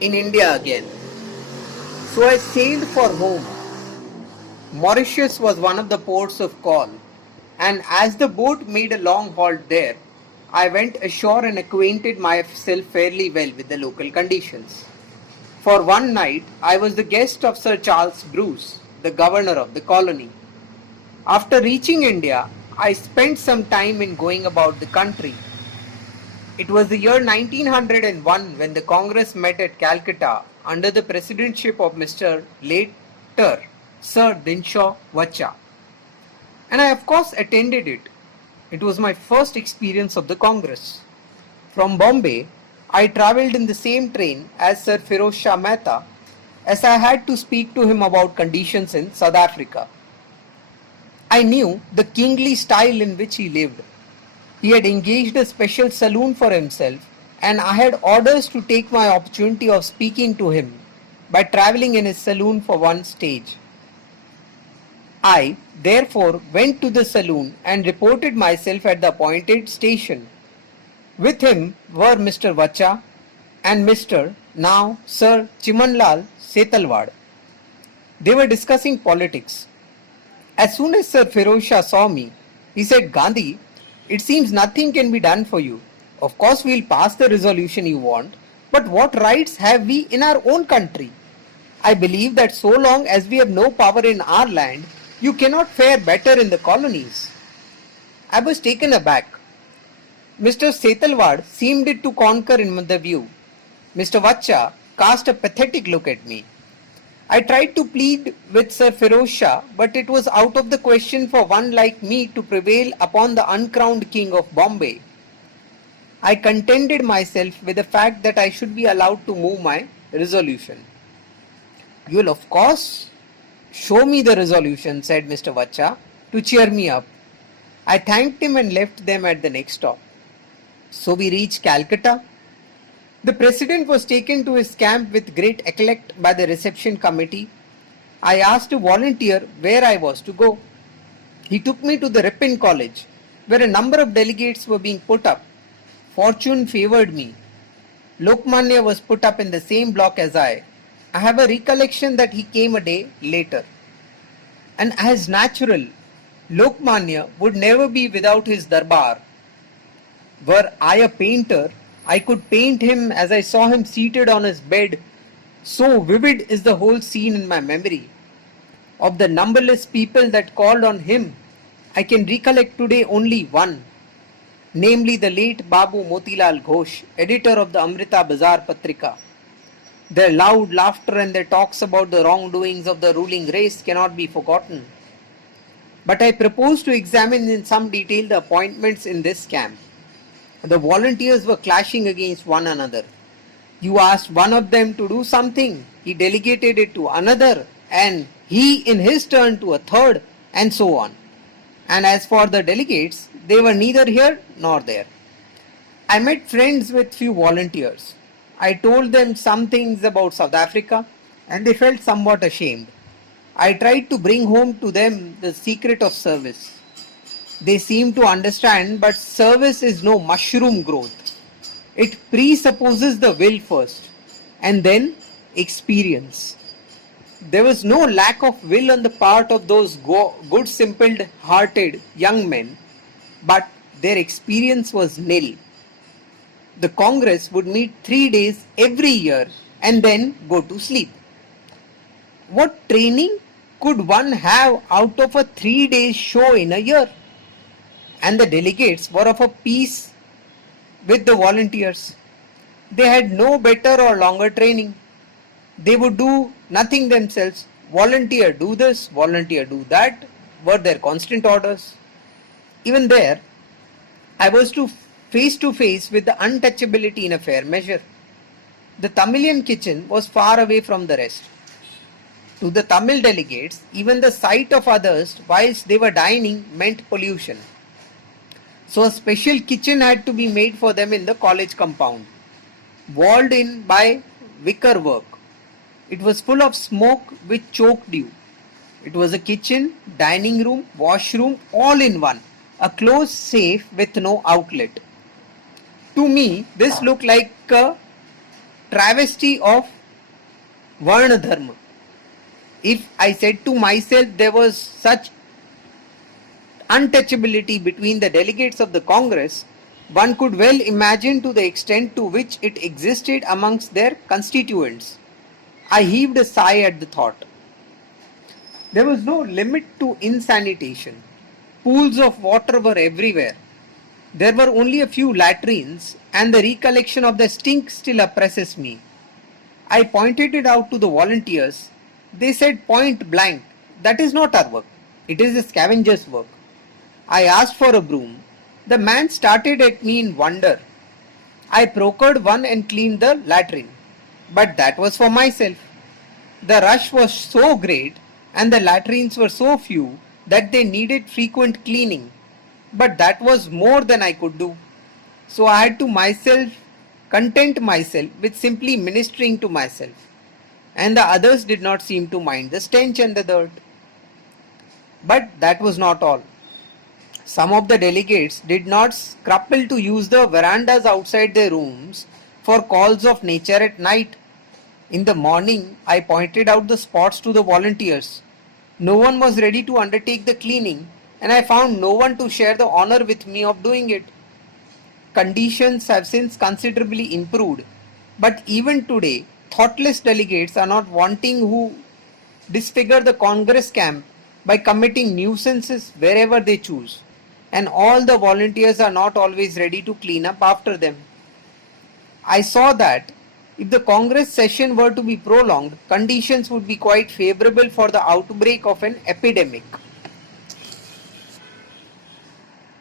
in India again. So I sailed for home. Mauritius was one of the ports of call, and as the boat made a long halt there, I went ashore and acquainted myself fairly well with the local conditions. For one night, I was the guest of Sir Charles Bruce, the governor of the colony. After reaching India, I spent some time in going about the country. It was the year 1901 when the Congress met at Calcutta under the presidency of Mr. later Sir Dinshaw Vacha. And I of course attended it. It was my first experience of the Congress. From Bombay, I travelled in the same train as Sir Firoz Shah Mehta, as I had to speak to him about conditions in South Africa. I knew the kingly style in which he lived. He had engaged a special saloon for himself, and I had orders to take my opportunity of speaking to him by travelling in his saloon for one stage. I, therefore, went to the saloon and reported myself at the appointed station. With him were Mr. Vacha and Mr. now Sir Chimanlal Setalwad. They were discussing politics. As soon as Sir Firoz Shah saw me, he said, "Gandhi, it seems nothing can be done for you. Of course we'll pass the resolution you want, but what rights have we in our own country? I believe that so long as we have no power in our land, you cannot fare better in the colonies." I was taken aback. Mr. Setalwad seemed it to concur in the view. Mr. Vacha cast a pathetic look at me. I tried to plead with Sir Firoz Shah, but it was out of the question for one like me to prevail upon the uncrowned king of Bombay. I contented myself with the fact that I should be allowed to move my resolution. "You'll of course show me the resolution," said Mr. Vacha, to cheer me up. I thanked him and left them at the next stop. So we reached Calcutta. The president was taken to his camp with great eclat by the reception committee. I asked a volunteer where I was to go. He took me to the Ripon College, where a number of delegates were being put up. Fortune favored me. Lokmanya was put up in the same block as I. I have a recollection that he came a day later. And as natural, Lokmanya would never be without his darbar. Were I a painter, I could paint him as I saw him seated on his bed. So vivid is the whole scene in my memory. Of the numberless people that called on him, I can recollect today only one, namely the late Babu Motilal Ghosh, editor of the Amrita Bazar Patrika. Their loud laughter and their talks about the wrongdoings of the ruling race cannot be forgotten. But I propose to examine in some detail the appointments in this camp. The volunteers were clashing against one another. You asked one of them to do something, he delegated it to another, and he in his turn to a third, and so on. And as for the delegates, they were neither here nor there. I met friends with few volunteers. I told them some things about South Africa, and they felt somewhat ashamed. I tried to bring home to them the secret of service. They seem to understand, but service is no mushroom growth. It presupposes the will first, and then experience. There was no lack of will on the part of those good simple-hearted young men, but their experience was nil. The Congress would meet 3 days every year and then go to sleep. What training could one have out of a 3 day show in a year? And the delegates were of a piece with the volunteers. They had no better or longer training. They would do nothing themselves. Volunteer do this, volunteer do that, were their constant orders. Even there, I was to face with the untouchability in a fair measure. The Tamilian kitchen was far away from the rest. To the Tamil delegates, even the sight of others whilst they were dining meant pollution. So a special kitchen had to be made for them in the college compound, walled in by wicker work. It was full of smoke which choked you. It was a kitchen, dining room, washroom, all in one, a closed safe with no outlet. To me, this looked like a travesty of Varna Dharma. If I said to myself there was such untouchability between the delegates of the Congress, one could well imagine to the extent to which it existed amongst their constituents. I heaved a sigh at the thought. There was no limit to insanitation. Pools of water were everywhere. There were only a few latrines, and the recollection of the stink still oppresses me. I pointed it out to the volunteers. They said point blank, that is not our work. It is the scavenger's work. I asked for a broom. The man started at me in wonder. I procured one and cleaned the latrine. But that was for myself. The rush was so great and the latrines were so few that they needed frequent cleaning. But that was more than I could do. So I had to content myself with simply ministering to myself. And the others did not seem to mind the stench and the dirt. But that was not all. Some of the delegates did not scruple to use the verandas outside their rooms for calls of nature at night. In the morning, I pointed out the spots to the volunteers. No one was ready to undertake the cleaning, and I found no one to share the honor with me of doing it. Conditions have since considerably improved, but even today, thoughtless delegates are not wanting who disfigure the Congress camp by committing nuisances wherever they choose, and all the volunteers are not always ready to clean up after them. I saw that if the Congress session were to be prolonged, conditions would be quite favorable for the outbreak of an epidemic.